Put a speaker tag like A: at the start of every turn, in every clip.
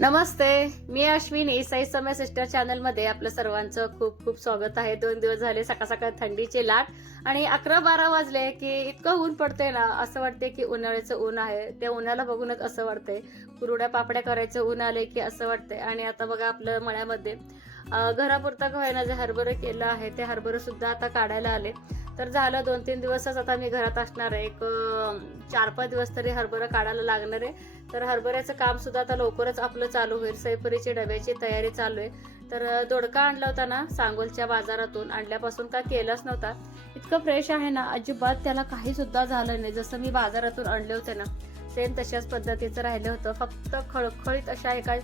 A: नमस्ते मी अश्विनी साई समय सिस्टर चॅनलमध्ये आपलं सर्वांचं खूप खूप स्वागत आहे. दोन दिवस झाले सकाळ सकाळ थंडीची लाट आणि अकरा बारा वाजले की इतकं ऊन पडतंय ना असं वाटते की उन्हाळ्याचं ऊन आहे. त्या उन्हाला बघूनच असं वाटतंय. कुरुड्या पापड्या करायचं ऊन आले की असं वाटतंय. आणि आता बघा आपलं मळ्यामध्ये घरापुरता व्हायना जे हरभरं केलं आहे. ते हरभरं सुद्धा आता काढायला आले. तर झालं दोन तीन दिवसच आता मी घरात असणार आहे. एक चार पाच दिवस तरी हरभरा काढायला लागणार आहे. तर हरभऱ्याचं काम सुद्धा आता लवकरच आपलं चालू होईल. सैपरीची डब्याची तयारी चालू आहे. तर दोडका आणला होता ना सांगोलच्या बाजारातून. आणल्यापासून का केलाच नव्हता. इतकं फ्रेश आहे ना. अजिबात त्याला काही सुद्धा झालं नाही. जसं मी बाजारातून आणले होते ना सेम तशाच पद्धतीचं राहिलं होतं. फक्त खळखळीत अशा एका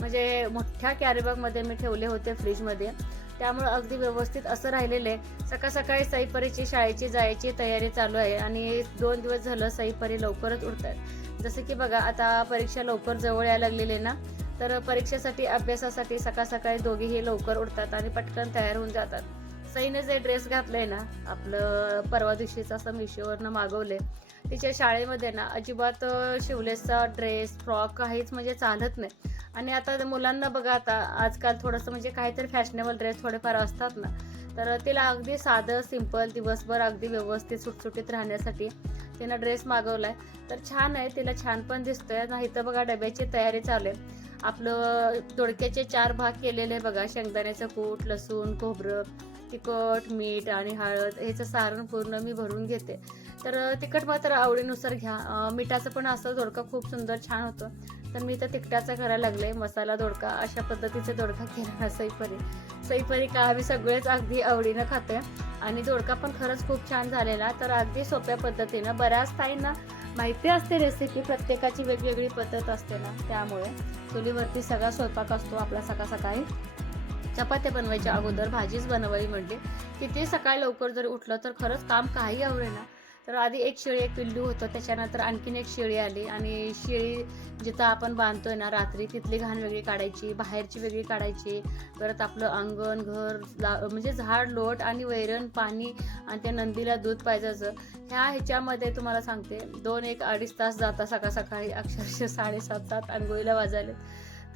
A: म्हणजे मोठ्या कॅरीबॅगमध्ये मी ठेवले होते फ्रीजमध्ये त्यामुळे अगदी व्यवस्थित असं राहिलेलं आहे. सकाळ सकाळी सईपरीची शाळेची जायची तयारी चालू आहे आणि दोन दिवस झालं सईपरी लवकरच उठतात जसं की बघा आता परीक्षा लवकर जवळ यायला लागलेली आहे ना तर परीक्षेसाठी अभ्यासासाठी सकाळ सकाळी दोघेही लवकर उठतात आणि पटकन तयार होऊन जातात. सईने जे ड्रेस घातलंय ना आपलं परवा दिवशीचं असं मिशोवरनं मागवले तिच्या शाळेमध्ये ना अजिबात शिवलेसचा ड्रेस फ्रॉक काहीच म्हणजे चालत नाही. आणि आता मुलांना बघा आता आजकाल थोडंसं म्हणजे काहीतरी फॅशनेबल ड्रेस थोडेफार असतात ना तर तिला अगदी साधं सिंपल दिवसभर अगदी व्यवस्थित सुटसुटीत राहण्यासाठी तिनं ड्रेस मागवलाय. तर छान आहे तिला छान पण दिसतोय. नाही तर बघा डब्याची तयारी चालू आहे. आपलं दोडक्याचे चार भाग केलेले बघा शेंगदाण्याचं कूट लसूण खोबरं. तिखट मीठ आणि हळद ह्याचं सारण पूर्ण मी भरून घेते. तर तिखट मात्र आवडीनुसार घ्या. मिठाचं पण असं दोडका खूप सुंदर छान होतं. तर मी तर तिखटाचा करायला लागले. मसाला दोडका अशा पद्धतीचा दोडका केला ना सईपरी. सईपरी का आम्ही सगळेच अगदी आवडीनं खाते आणि दोडका पण खरंच खूप छान झालेला. तर अगदी सोप्या पद्धतीनं बऱ्याच ताईंना माहिती असते रेसिपी प्रत्येकाची वेगवेगळी पद्धत असते ना त्यामुळे चुलीवरती सगळा स्वयंपाक असतो आपला सकाळ सकाळी. चपात्या बनवायच्या अगोदर भाजीच बनवावी म्हणले किती सकाळी लवकर जर उठलं तर खरंच काम काही आवडेना. तर आधी एक शेळी एक पिल्लू होतं. त्याच्यानंतर आणखीन एक शेळी आली. आणि शेळी जिथं आपण बांधतोय ना रात्री तिथली घाण वेगळी काढायची बाहेरची वेगळी काढायची. परत आपलं अंगण घर ला- म्हणजे झाड लोट आणि वैरण पाणी आणि त्या नंदीला दूध पाजायचं. ह्या ह्याच्यामध्ये तुम्हाला सांगते दोन एक अडीच तास जाता सकाळ सकाळी. अक्षरशः साडेसात सात अंघोळीला वाजायला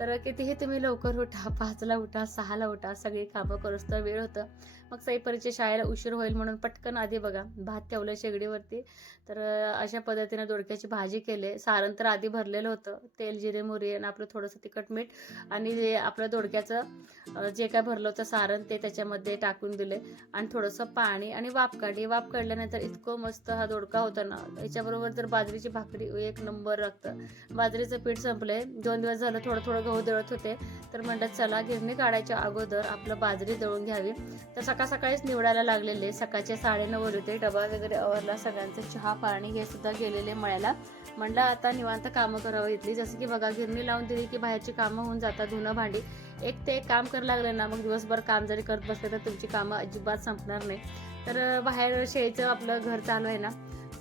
A: तर कितीही तुम्ही लवकर उठा पाचला उठा सहाला उठा सगळी कामं करूच तर वेळ होतं. मग सईपरीच्या शाळेला उशीर होईल म्हणून पटकन आधी बघा. भात ठेवलं शेगडीवरती. तर अशा पद्धतीनं दोडक्याची भाजी केले. सारण तर आधी भरलेलं होतं. तेल जिरे मोहरी आणि आपलं थोडंसं तिखट मीठ आणि जे आपलं दोडक्याचं जे काय भरलं होतं सारण ते त्याच्यामध्ये टाकून दिले. आणि थोडंसं पाणी आणि वाफ काढली वाफ काढल्यानंतर इतकं मस्त हा दोडका होता ना. याच्याबरोबर तर बाजरीची भाकरी एक नंबर लागतं बाजरीचं पीठ संपले दोन दिवस झालं थोडं थोडं गहू दळत होते. तर म्हणतात चला गिरणी काढायच्या अगोदर आपलं बाजरी दळून घ्यावी. तर सकाळ सकाळीच निवडायला लागलेले. सकाळचे साडेनऊ होते. डबा वगैरे आवरला. सगळ्यांचं चहा पाणी हे सुद्धा गेलेले मळ्याला. म्हणलं आता निवांत कामं करावं इथली. जसं की बघा गिरणी लावून दिली की बाहेरची कामं होऊन जातात धुणं भांडी. एक ते एक काम करायला लागलं ना मग दिवसभर काम जरी करत बसले तर तुमची कामं अजिबात संपणार नाही. तर बाहेर शेळीचं आपलं घर चालू आहे ना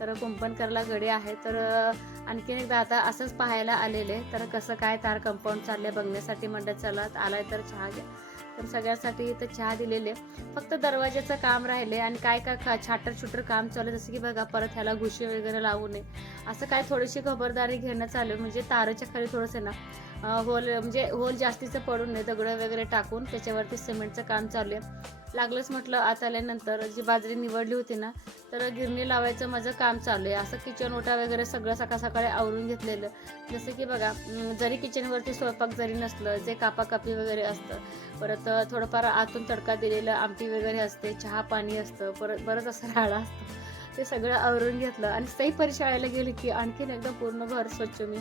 A: तर कुंपण करायला गडी आहे तर आणखीन एकदा आता असंच पाहायला आलेले. तर कसं काय तार कंपाऊंड चालले बघण्यासाठी म्हणलं चला आलाय तर चहा घ्या. तर सगळ्यासाठी इथं चहा दिलेले. फक्त दरवाजाचं काम राहिले आणि काय काय का छाटर छुटर काम चालू आहे, जसं की बघा परत ह्याला घुशी वगैरे लावू नये. असं काय थोडीशी खबरदारी घेणं चालू आहे. म्हणजे ताराच्या खाली थोडंसं ना होल म्हणजे होल जास्तीचं पडून नये. दगडं वगैरे टाकून त्याच्यावरती सिमेंटचं काम चालू आहे. लागलंच म्हटलं आत आल्यानंतर जी बाजरी निवडली होती ना तर गिरणी लावायचं माझं काम चालू आहे. असं किचन ओटा वगैरे सगळं सकाळ सकाळी आवरून घेतलेलं. जसं की बघा जरी किचनवरती स्वयंपाक जरी नसलं जे कापाकापी वगैरे असतं परत थोडंफार आतून तडका दिलेलं आमटी वगैरे असते चहा पाणी असतं परत बरंच असं राळा असतं ते सगळं आवरून घेतलं. आणि सई परिशाळेला गेली की आणखीन एकदम पूर्ण घर स्वच्छ मी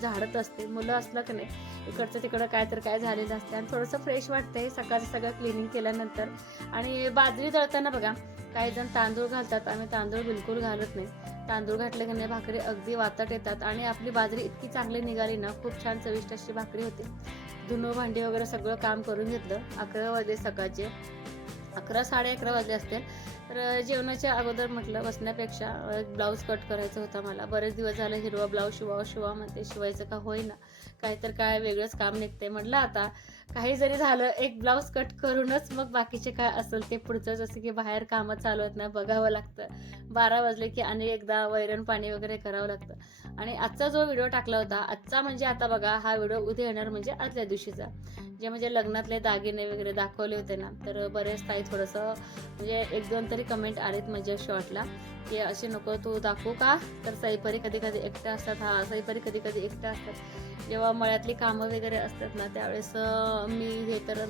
A: झाडत असते. मुलं असलं की नाही इकडचं तिकडं काय तर काय झालेलं असते. आणि थोडंसं फ्रेश वाटतंय. सकाळचं सगळं क्लिनिंग केल्यानंतर. आणि बाजरी दळताना बघा काही जण तांदूळ घालतात. आम्ही तांदूळ बिलकुल घालत नाही. तांदूळ घातले की नाही भाकरी अगदी वातट येतात. आणि आपली बाजरी इतकी चांगली निघाली ना खूप छान चविष्ट अशी भाकरी होते. धुणं भांडी वगैरे सगळं काम करून घेतलं. अकरा वाजले सकाळचे. अकरा साडे अकरा वाजले असतील. तर जेवणाच्या अगोदर म्हटलं बसण्यापेक्षा ब्लाऊज कट करायचा होता मला. बरेच दिवस झाले हिरवा ब्लाऊज शिवा शिवा म्हणते. शिवायचं का होईना. काय तर काय वेगळंच काम निघतंय म्हटलं आता. काही जरी झालं एक ब्लाऊज कट करूनच मग बाकीचे काय असेल ते पुढचं जसं की बाहेर कामं चालू आहेत ना बघावं लागतं. बारा वाजले की आणि एकदा वैरण पाणी वगैरे करावं लागतं. आणि आजचा जो व्हिडिओ टाकला होता आजचा म्हणजे आता बघा हा व्हिडिओ उद्या येणार म्हणजे आदल्या दिवशीचा. जे म्हणजे लग्नातले दागिने वगैरे दाखवले होते ना तर बरेच काही थोडंसं म्हणजे एक दोन तरी कमेंट आलेत म्हणजे शॉर्टला की असे नको तू दाखवू का? तर सईपरी कधी कधी एकट्या असतात. हा सईपरी कधी कधी एकट्या असतात. जेव्हा मळ्यातली कामं वगैरे असतात ना त्यावेळेस मी हे तर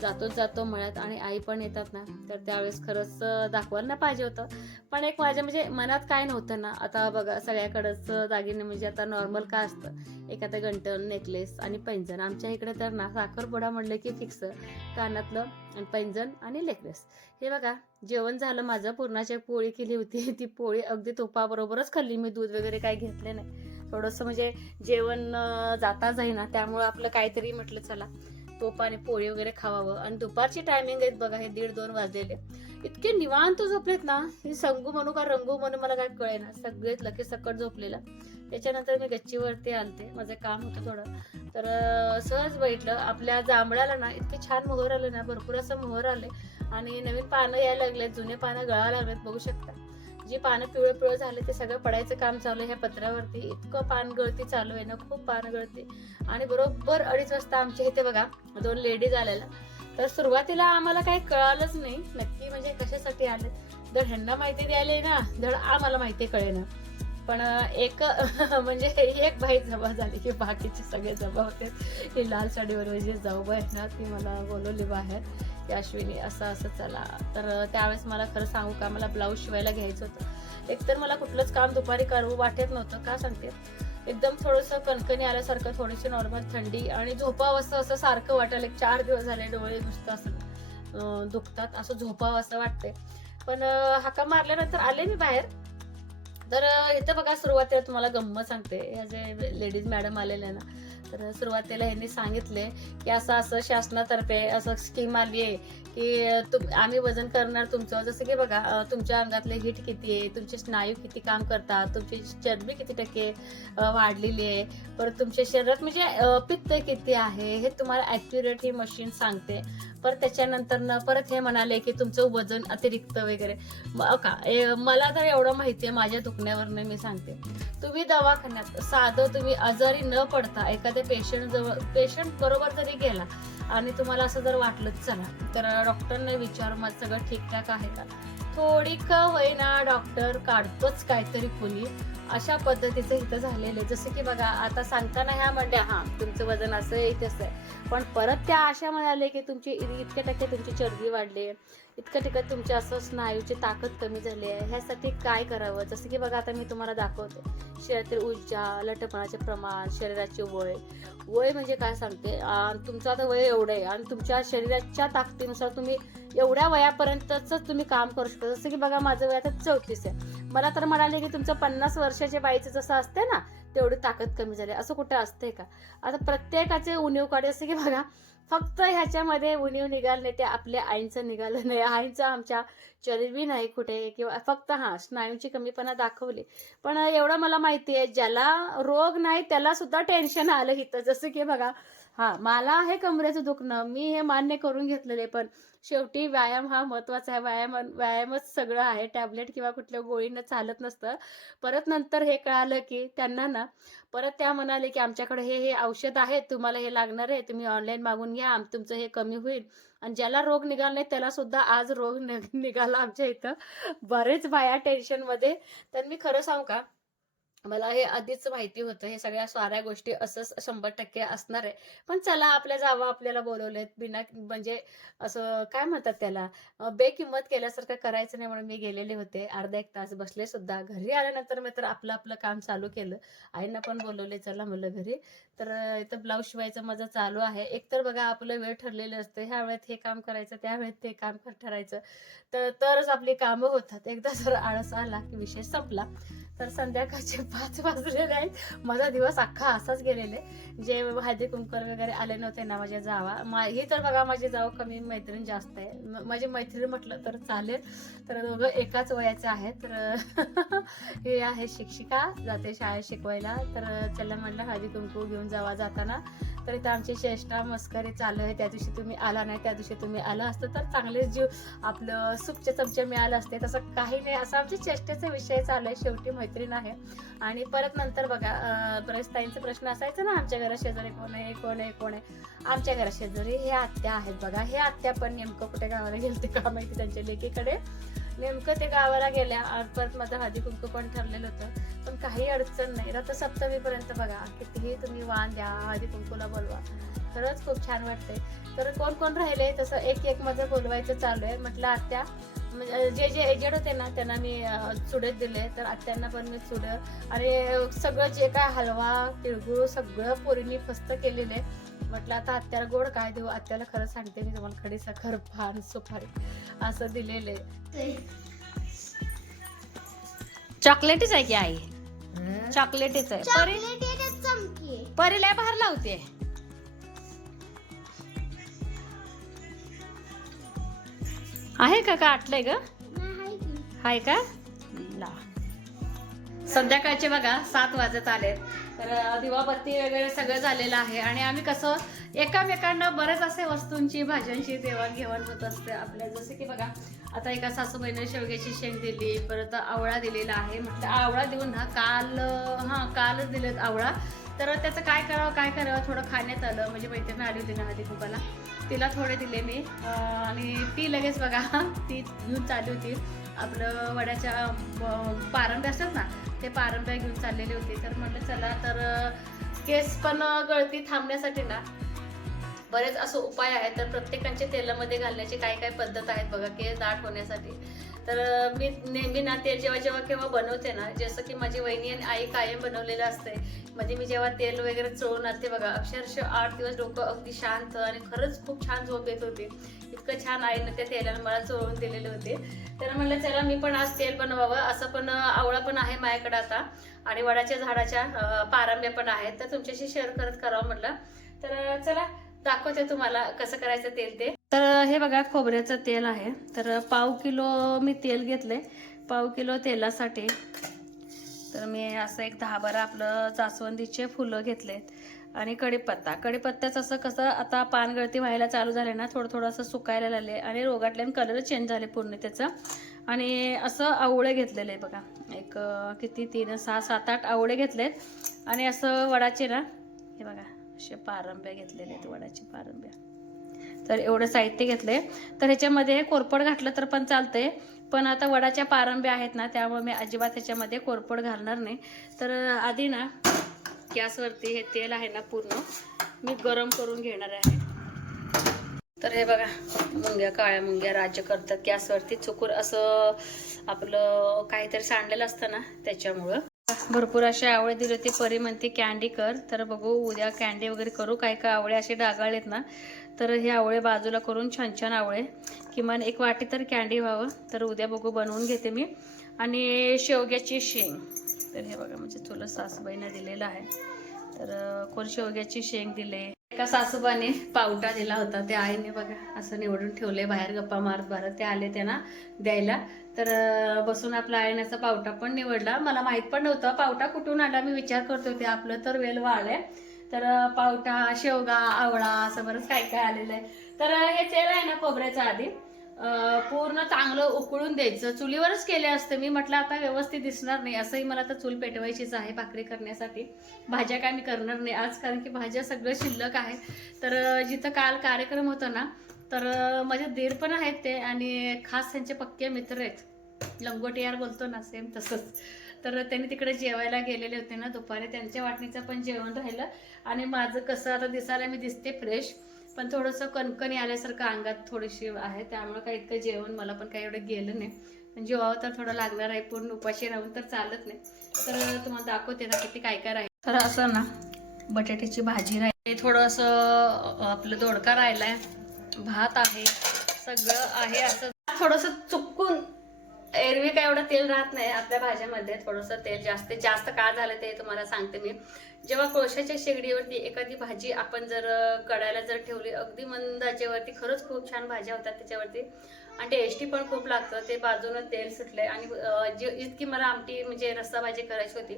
A: जातोच जातो मळ्यात आणि आई पण येतात ना तर त्यावेळेस खरंच दाखवायला ना पाहिजे होतं. पण एक माझ्या म्हणजे मनात काय नव्हतं ना आता बघा सगळ्याकडंच दागिने म्हणजे आता नॉर्मल काय असतं? एखादं गंटन नेकलेस आणि पैंजण. आमच्या इकडे तर ना साखरपुडा म्हणलं की फिक्स कानातलं आणि पैंजण आणि नेकलेस हे बघा जेवण झालं माझं पूर्णाची एक पोळी केली होती. ती पोळी अगदी तुपाबरोबरच खाल्ली. मी दूध वगैरे काही घेतले नाही. थोडंसं म्हणजे जेवण जाता जाईना त्यामुळं आपलं काहीतरी म्हटलं चला. पोपाने आणि पोळी वगैरे खावावं. आणि दुपारची टायमिंग आहेत बघा हे दीड दोन वाजलेले. इतके निवांत झोपलेत ना हे संगू म्हणू का रंगू म्हणू मला काय कळेना. सगळेच लगेच सकट झोपलेला. त्याच्यानंतर मी गच्चीवरती आलते माझं काम होतं थोडं. तर सहज बैठलं आपल्या जांभळाला ना इतके छान मोहर आले ना भरपूर असं मोहर आले. आणि नवीन पानं यायला लागलेत जुने पानं गळायला लागलेत बघू शकता. जी पानं पिवळं पिवळं झाले ते सगळं पडायचं काम चालू आहे ह्या पत्र्यावरती इतकं पान गळती चालू आहे ना खूप पान गळती. आणि बरोबर अडीच वाजता आमच्या इथे बघा दोन लेडीज आलेल्या तर सुरुवातीला आम्हाला काही कळालंच नाही. नक्की म्हणजे कशासाठी आले? धड ह्यांना माहिती द्यायला ना धड आम्हाला माहिती कळे ना पण एक म्हणजे एक बाई जमा झाली की बाकीचे सगळे जमा होते. ही लाल साडीवर जी जाऊ बाय ना ती मला बोलवली बाहेर. ते अश्विनी असं असं चला. तर त्यावेळेस मला खरं सांगू का मला ब्लाऊज शिवायला घ्यायचं होतं. एकतर मला कुठलंच काम दुपारी करू वाटत नव्हतं. का सांगते? एकदम थोडंसं कणकणी आल्यासारखं थोडीशी नॉर्मल थंडी आणि झोपावं असं असं सारखं वाटायला. एक चार दिवस झाले डोळे नुसतं असं दुखतात. असं झोपावं असं वाटतंय. पण हाका मारल्यानंतर आले मी बाहेर. तर इथं बघा सुरुवातीला तुम्हाला गंमत सांगते. ह्या जे लेडीज मॅडम आलेल्या ना तर सुरुवातीला यांनी सांगितले की असं असं शासनातर्फे असं स्कीम आली आहे की तुम आम्ही वजन करणार तुमचं. जसं की बघा तुमच्या अंगातले हिट किती आहे तुमचे स्नायू किती काम करतात तुमची चरबी किती टक्के वाढलेली आहे परत तुमच्या शरीरात म्हणजे पित्त किती आहे हे तुम्हाला ॲक्युरेट ही मशीन सांगते. परत त्याच्यानंतर न परत हे म्हणाले की तुमचं वजन अतिरिक्त वगैरे. का ए- मला तर एवढं माहिती आहे माझ्या दुखण्यावरनं मी सांगते. तुम्ही दवाखान्यात साधं तुम्ही आजारी न पडता एखाद्या पेशंट जवळ पेशंट बरोबर जरी गेला आणि तुम्हाला असं जर वाटलंच चला तर डॉक्टरने विचार मग सगळं ठीकठाक आहे का? थोडी का होईना डॉक्टर काढतोच काहीतरी कुणी. अशा पद्धतीचं इथं झालेलं आहे. जसं की बघा आता सांगताना ह्या म्हणल्या हा तुमचं वजन असं आहे तसं आहे. पण परत त्या अशा म्हणाले की तुमची इतक्या टक्के तुमची चरबी वाढली आहे. इतक्या टक्के तुमच्या असं स्नायूची ताकद कमी झाली आहे. ह्यासाठी काय करावं? जसं की बघा आता मी तुम्हाला दाखवते. शरीरातील ऊर्जा लठपणाचे प्रमाण शरीराचे वय. वय म्हणजे काय सांगते? तुमचं आता वय एवढं आहे आणि तुमच्या शरीराच्या ताकदीनुसार तुम्ही एवढ्या वयापर्यंतच तुम्ही काम करू शकता. जसं की बघा माझं वय आता चौतीस आहे. मला तर म्हणाले की तुमचं पन्नास वर्षाच्या बाईचं जसं असते ना तेवढी ताकद कमी झाली. असं कुठे असते का? आता प्रत्येकाचे उणीव काढे. असं की बघा फक्त ह्याच्यामध्ये उणीव निघाल नाही ते आपल्या आईंचं निघालं नाही. आईंचं आमच्या चरबी नाही कुठे. किंवा फक्त हा स्नायूची कमीपणा दाखवली. पण एवढं मला माहिती आहे ज्याला रोग नाही त्याला सुद्धा टेन्शन आलं इथं. जसं की बघा हा मला आहे कमरेचं दुखणं. मी हे मान्य करून घेतलेले पण शेवटी व्यायाम हा महत्त्वाचा आहे. व्यायाम व्यायामच सगळं आहे. टॅबलेट किंवा कुठल्या गोळीनं चालत नसतं. परत नंतर हे कळालं की त्यांना ना परत त्या म्हणाले की आमच्याकडे हे हे औषध आहे. तुम्हाला हे लागणार आहे. तुम्ही ऑनलाईन मागून घ्या. तुमचं हे कमी होईल. आणि ज्याला रोग निघाला नाही त्याला सुद्धा आज रोग निघाला आमच्या इथं. बरेच बाया टेन्शनमध्ये तर मी खरं सांगू का मला हे आधीच माहिती होतं. हे सगळ्या साऱ्या गोष्टी असंच शंभर टक्के असणार आहे. पण चला आपल्या जावा आपल्याला बोलवलेत. बिना म्हणजे असं काय म्हणतात त्याला? बेकिंमत केल्यासारखं करायचं नाही म्हणून मी गेलेले होते. अर्धा एक तास बसले सुद्धा. घरी आल्यानंतर मी तर आपलं आपलं काम चालू केलं. आईंना पण बोलवले चला म्हणलं घरी. तर इथं ब्लाऊज शिवायचं माझं चालू आहे. एकतर बघा आपलं वेळ ठरलेलं असतं. ह्या वेळेत हे काम करायचं त्या वेळेत ते काम ठरायचं. तर तरच आपली कामं होतात. एकदा जर आळस आला की विषय संपला तर संध्याकाळचे पाच वाजलेले आहेत. माझा दिवस अख्खा असाच गेलेले. जे हळदी कुंकर वगैरे आले नव्हते ना माझ्या जावा. मा ही तर बघा माझी जाव कमी मैत्रीण जास्त आहे. माझी मैत्रीण म्हटलं तर चालेल. तर दोघं एकाच वयाचे आहेत. तर हे आहे शिक्षिका. जाते शाळेत शिकवायला. तर चला म्हटलं हळदी कुंकू घेऊन जावा जाताना. तर इथं आमची चेष्टा मस्करी चालू आहे. त्या दिवशी तुम्ही आला नाही त्या दिवशी तुम्ही आला असतं तर चांगले जीव आपलं सुखचे चमचे मिळालं असते. तसं काही नाही. असं आमच्या चेष्टेचा विषय चालू आहे. शेवटी मैत्रीण आहे. आणि परत नंतर बघा अं, प्रश्न असायचा ना आमच्या घरा शेजारी कोण आहे? कोण आहे? कोण आहे? आमच्या घरा शेजारी हे आत्या आहेत बघा. हे आत्या पण नेमकं कुठे गावाला गेलते का माहिती त्यांच्या लेकीकडे? नेमकं ते गावाला गेल्या परत माझं हळदी कुंकू पण ठरलेलं होतं. पण काही अडचण नाही. रथसप्तमीपर्यंत बघा कितीही तुम्ही वाण द्या हळदी कुंकूला बोलवा. खरंच खूप छान वाटते तर कोण कोण राहिले? तसं एक एक माझं बोलवायचं चालू आहे. म्हटलं आत्या म्हणजे जे जे एजेड होते ना त्यांना मी अं, चुडे दिले. तर आत्यांना पण मी चुड आणि सगळं जे काय हलवा तिळगुळ सगळं पोरींनी फस्त केलेले. म्हटलं आता आत्याला गोड काय देऊ? आत्याला खरं सांगते मी तुम्हाला खडी साखर पान सुपारी असं दिलेले. चॉकलेटच आहे की आई? चॉकलेटच आहे. परी परीला बाहेर लावते. आहे का का आटलंय ग? हाय का? ला. संध्याकाळचे बघा सात वाजत आले तर दिवाबत्ती वगैरे सगळं झालेलं आहे. आणि आम्ही कसं एकामेकांना बरेच असे वस्तूंची भाज्यांची देवाणघेवाण होत असते. आपल्या जसं की बघा आता एका सासूबाईने शेवग्याची शेंग दिली परत आवळा दिलेला आहे. म्हटलं आवळा देऊन ना काल हां कालच दिलेत आवळा. तर त्याचं काय करावं काय करावं थोडं खाण्यात आलं. म्हणजे मैत्रिणी आली होती ना हळदी तिला थोडे दिले मी. आणि ती लगेच बघा ती घेऊन चालली होती. आपलं वड्याच्या पारंब्या असतात ना ते पारंब्या घेऊन चाललेले होते. तर म्हटलं चला तर केस पण गळती थांबण्यासाठी ना बरेच असं उपाय आहेत. तर प्रत्येकांचे तेलामध्ये घालण्याची काही काही पद्धत आहेत बघा केस दाट होण्यासाठी. तर मी नेहमी ना तेल जेव्हा जेव्हा केव्हा बनवते ना जसं की माझी वहिनी आणि आई कायम बनवलेलं असते म्हणजे मी जेव्हा तेल वगैरे चोळून आणते बघा अक्षरशः आठ दिवस डोकं अगदी शांत आणि खरंच खूप छान झोप येत होती. इतकं छान आईनं त्या तेलानं मला चोळून दिलेले होते. तर म्हणलं चला मी पण आज तेल बनवावं. असं पण आवळा पण आहे माझ्याकडं आता. आणि वडाच्या झाडाच्या अं, पारंब्या पण आहेत. तर तुमच्याशी शेअर करत करावं म्हटलं तर चला दाखवते तुम्हाला कसं करायचं तेल ते. तर हे बघा खोबऱ्याचं तेल आहे. तर पाव किलो मी तेल घेतलंय. पाव किलो तेलासाठी तर मी असं एक दहा बारा आपलं जास्वंदीचे फुलं घेतलेत. आणि कढीपत्ता. कढीपत्त्याचं असं कसं आता पानगळती व्हायला चालू झाले ना थोडं थोडं असं सुकायला लागले. आणि रोगाटल्याने कलर चेंज झाले पूर्ण त्याचं. आणि असं आवळे घेतलेले आहे बघा. एक किती? तीन सहा सात आठ आवळे घेतलेत. आणि असं वडाचे ना हे बघा. असे पारंब्या घेतलेले आहेत वडाचे पारंब्या. तर एवढं साहित्य घेतलंय. तर ह्याच्यामध्ये कोरपड घातलं तर पण चालतंय. पण आता वडाच्या पारंब्या आहेत ना त्यामुळे मी अजिबात ह्याच्यामध्ये कोरपड घालणार नाही. तर आधी ना गॅसवरती हे तेल आहे ना पूर्ण मी गरम करून घेणार आहे. तर हे बघा मुंग्या काळ्या मुंग्या राज्य करतात. गॅसवरती चुकूर असं आपलं काहीतरी सांडलेलं असतं ना त्याच्यामुळं. भरपूर असे आवळे दिले होते. परी म्हणते कॅन्डी कर. तर बघू उद्या कॅन्डी वगैरे करू. काय काय आवळे असे डागाळलेत ना तर हे आवळे बाजूला करून छान छान आवळे. किमान एक वाटी तर कॅन्डी व्हावं. तर उद्या बघू बनवून घेते मी. आणि शेवग्याची शेंग. तर हे बघा म्हणजे तुला सासूबाईनं दिलेलं आहे. तर अं, कोण शेंग दिले. एका सासूबाने पावटा दिला होता. त्या आईने बघा असं निवडून ठेवले बाहेर गप्पा मारत भारत ते आले त्यांना द्यायला. तर बसून आपला आईण्याचा पावटा पण निवडला. मला माहीत पण नव्हतं पावटा कुठून आला मी विचार करत होते आपलं तर वेल वाळलंय तर पावटा शेवगा आवळा असं बरंच काय काय आलेलं आहे. तर हे तेल आहे ना खोबऱ्याचं आधी. पूर्ण चांगलं उकळून द्यायचं. चुलीवरच केले असते. मी म्हटलं आता व्यवस्थित दिसणार नाही. असंही मला तर चूल पेटवायचीच आहे भाकरी करण्यासाठी. भाज्या काय मी करणार नाही आज कारण की भाज्या सगळं शिल्लक आहे. तर जिथं काल कार्यक्रम होता ना तर माझे दीर पण आहेत ते आणि खास त्यांचे पक्के मित्र आहेत. लंगोटी यार बोलतो ना सेम तसंच. तर त्यांनी तिकडे जेवायला गेलेले होते ना दुपारी. त्यांच्या वाटणीचं पण जेवण राहिलं. आणि माझं कसं आता दिसायला मी दिसते फ्रेश पण थोडंसं कणकणी आल्यासारखं अंगात थोडीशी आहे त्यामुळे काही इतकं जेवण मला पण काही एवढं गेलं नाही. पण जेवावं तर थोडं लागणार आहे पूर्ण उपाशी राहून तर चालत नाही. तर तुम्हाला दाखवते ना किती काय काय राहील. तर असं ना बटाट्याची भाजी राहिली. थोडं असं आपलं दोडका राहिलाय. भात आहे सगळं आहे असं. थोडंसं चुकून एरवी काय एवढं तेल राहत नाही आपल्या भाज्यामध्ये थोडंसं तेल जास्त जास्त का झालं ते तुम्हाला सांगते मी. जेव्हा कोळशाच्या शेगडीवरती एखादी भाजी आपण जर कढायला कडायला जर ठेवली अगदी मंद खरंच खूप छान भाज्या होतात त्याच्यावरती. आणि टेस्टी पण खूप लागतं ते बाजूनं तेल सुटलंय आणि जे जी इतकी मला आमटी म्हणजे रस्सा भाजी करायची होती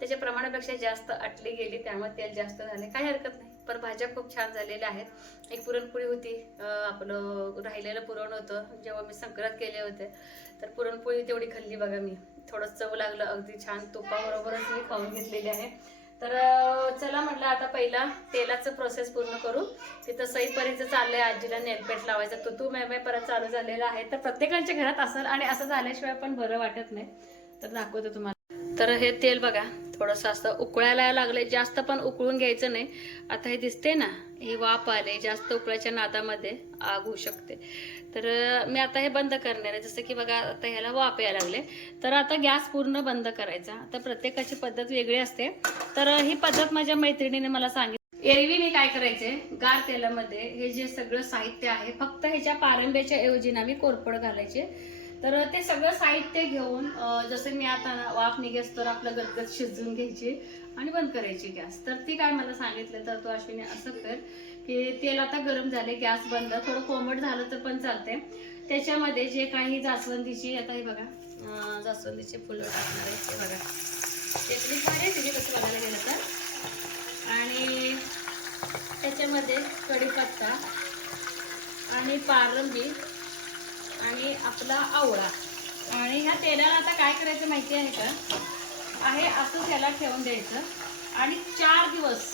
A: त्याच्या प्रमाणापेक्षा जास्त आटली गेली त्यामुळे तेल जास्त झाले काही हरकत नाही. पण भाज्या खूप छान झालेल्या आहेत. एक पुरणपोळी होती आपलं राहिलेलं पुरण होतं जेव्हा मी संक्रांत केले होते. तर पुरणपोळी तेवढी खाल्ली बघा मी. थोडं चव लागलं अगदी छान तुपाबरोबरच मी खाऊन घेतलेली आहे. तर चला म्हटलं आता पहिला तेलाचं प्रोसेस पूर्ण करू. तिथं सईपरीचं चाललंय आजीला नेलपेट लावायचं. तू तू मे परत चालू झालेलं आहे. तर प्रत्येकाच्या घरात असेल आणि असं झाल्याशिवाय पण बरं वाटत नाही. तर दाखवते तुम्हाला. तर हे तेल बघा. थोडंसं असं उकळायला लागले जास्त पण उकळून घ्यायचं नाही. आता हे दिसते ना हे वाफ आले जास्त उकळायच्या नादामध्ये आग होऊ शकते. तर मी आता हे बंद करणार आहे. जसं की बघा आता ह्याला वाफ यायला लागले. तर आता गॅस पूर्ण बंद करायचा. आता प्रत्येकाची पद्धत वेगळी असते. तर ही पद्धत माझ्या मैत्रिणीने मला सांगितली. एरवी मी काय करायचे? गार तेलामध्ये हे जे सगळं साहित्य आहे फक्त ह्याच्या पारंब्याच्या ऐवजी ना मी कोरपड घालायचे. तर ते सगळं साहित्य घेऊन जसं मी आता वाफ निघेस तर आपलं गदगद शिजवून घ्यायची आणि बंद करायची गॅस. तर ती काय मला सांगितलं तर तो अश्विनी असं कर की तेल आता गरम झाले गॅस बंद. थोडं कोमट झालं तर पण चालते त्याच्यामध्ये जे काही जास्वंदीची आता हे बघा जास्वंदीचे फुलं टाकणार आहे ते बघा. त्यातली भारी आहे तिथे कसं बघायला गेलं तर. आणि त्याच्यामध्ये कढीपत्ता आणि पारंबी आणि आपला आवळा. आणि ह्या तेलाला आता काय करायचं माहिती आहे का? आहे असं त्याला ठेवून द्यायचं. आणि चार दिवस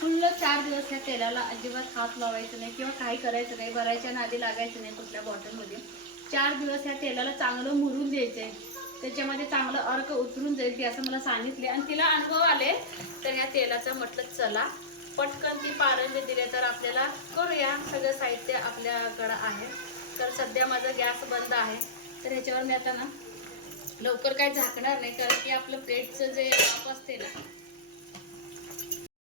A: फुल्ल चार दिवस ह्या तेलाला अजिबात हात लावायचं नाही किंवा काही करायचं नाही. भरायच्या नादी लागायचं नाही कुठल्या बॉटलमध्ये. चार दिवस ह्या तेलाला चांगलं मुरून आहे त्याच्यामध्ये चांगलं अर्क उतरून जाईल ती असं मला सांगितले. आणि तिला अनुभव आले तर ह्या तेलाचं म्हटलं चला पटकन ती पारंजे दिले तर आपल्याला करूया. सगळं साहित्य आपल्याकडं आहे. तर सध्या माझा गॅस बंद आहे. तर ह्याच्यावर मी आता ना लवकर काय झाकणार नाही कारण की आपलं प्लेटचं जे माप असते ना.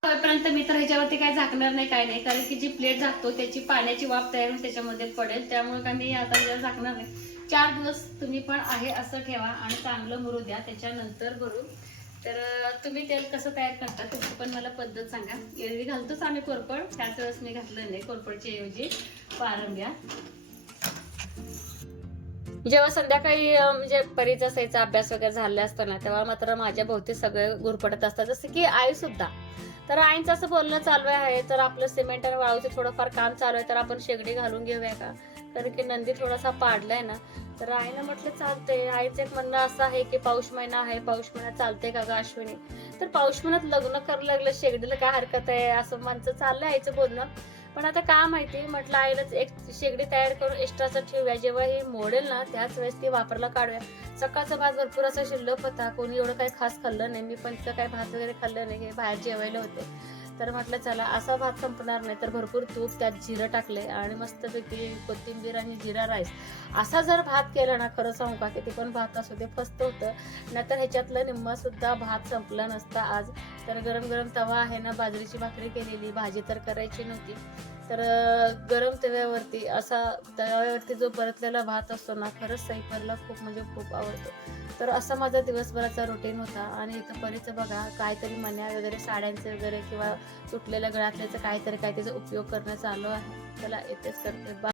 A: तोपर्यंत मी तर ह्याच्यावरती काय झाकणार नाही काय नाही. कारण की जी प्लेट झाकतो त्याची पाण्याची वाफ तयार होऊन त्याच्यामध्ये पडेल. त्यामुळे काय मी आता ह्याच्यावर झाकणार नाही. चार दिवस तुम्ही पण आहे असं ठेवा आणि चांगलं मुरू द्या. त्याच्यानंतर भरू तर तुम्ही तेल कसं तयार करता तुमची पण मला पद्धत सांगा. एरवी घालतोच आम्ही कोरपड त्याच वेळेस मी घातलं नाही. कोरपडच्या ऐवजी पारंब्या. जेव्हा संध्याकाळी म्हणजे परीच असायचा अभ्यास वगैरे झाला असतो ना तेव्हा मात्र माझ्या भोवती सगळे गुरपटत असतात. जसं की आई सुद्धा. तर आईंचं असं बोलणं चालू आहे तर आपलं सिमेंट आणि वाळूचं थोडंफार काम चालू आहे तर आपण शेगडी घालून घेऊया का? कारण की नंदी थोडासा पाडलाय ना. तर आईनं म्हटलं चालतंय. आईचं एक म्हणणं असं आहे की पाऊस महिना आहे पाऊस महिना चालतंय का ग अश्विनी? तर पाऊस महिन्यात लग्न करायला लागलं शेगडीला काय हरकत आहे? असं म्हणचं चाललंय आईचं बोलणं. पण आता का माहिती म्हटलं आईलाच एक शेगडी तयार करून एक्स्ट्राचं ठेवूया. जेव्हा हे मोडेल ना त्याच वेळेस ती वापरला काढूया. सकाळचा भात भरपूर असा शिल्लक होता कोणी एवढं काही खास खाल्लं नाही. मी पण इतकं काही भात वगैरे खाल्लं नाही हे बाहेर जेवायला होते. तर म्हटलं चला असा भात संपणार नाही तर भरपूर तूप त्यात जिरं टाकले आणि मस्तपैकी कोथिंबीर आणि जिरा राईस. असा जर भात केला ना खरं सांगू का किती पण भात असू दे फस्त होतं नाहीतर ह्याच्यातलं निम्मा सुद्धा भात संपला नसता आज. तर गरम गरम तवा आहे ना बाजरीची भाकरी केलेली भाजी तर करायची नव्हती. तर गरम तव्यावरती असा तव्यावरती जो परतलेला भात असतो ना खरंच सैफरला खूप म्हणजे खूप आवडतो. तर असा माझा दिवसभराचा रुटीन होता आणि इथं परीचं बघा काहीतरी मण्या वगैरे साड्यांचे वगैरे किंवा तुटलेल्या गळातल्याचं काहीतरी काय त्याचा उपयोग करणं चालू आहे. त्याला येतेच करते बा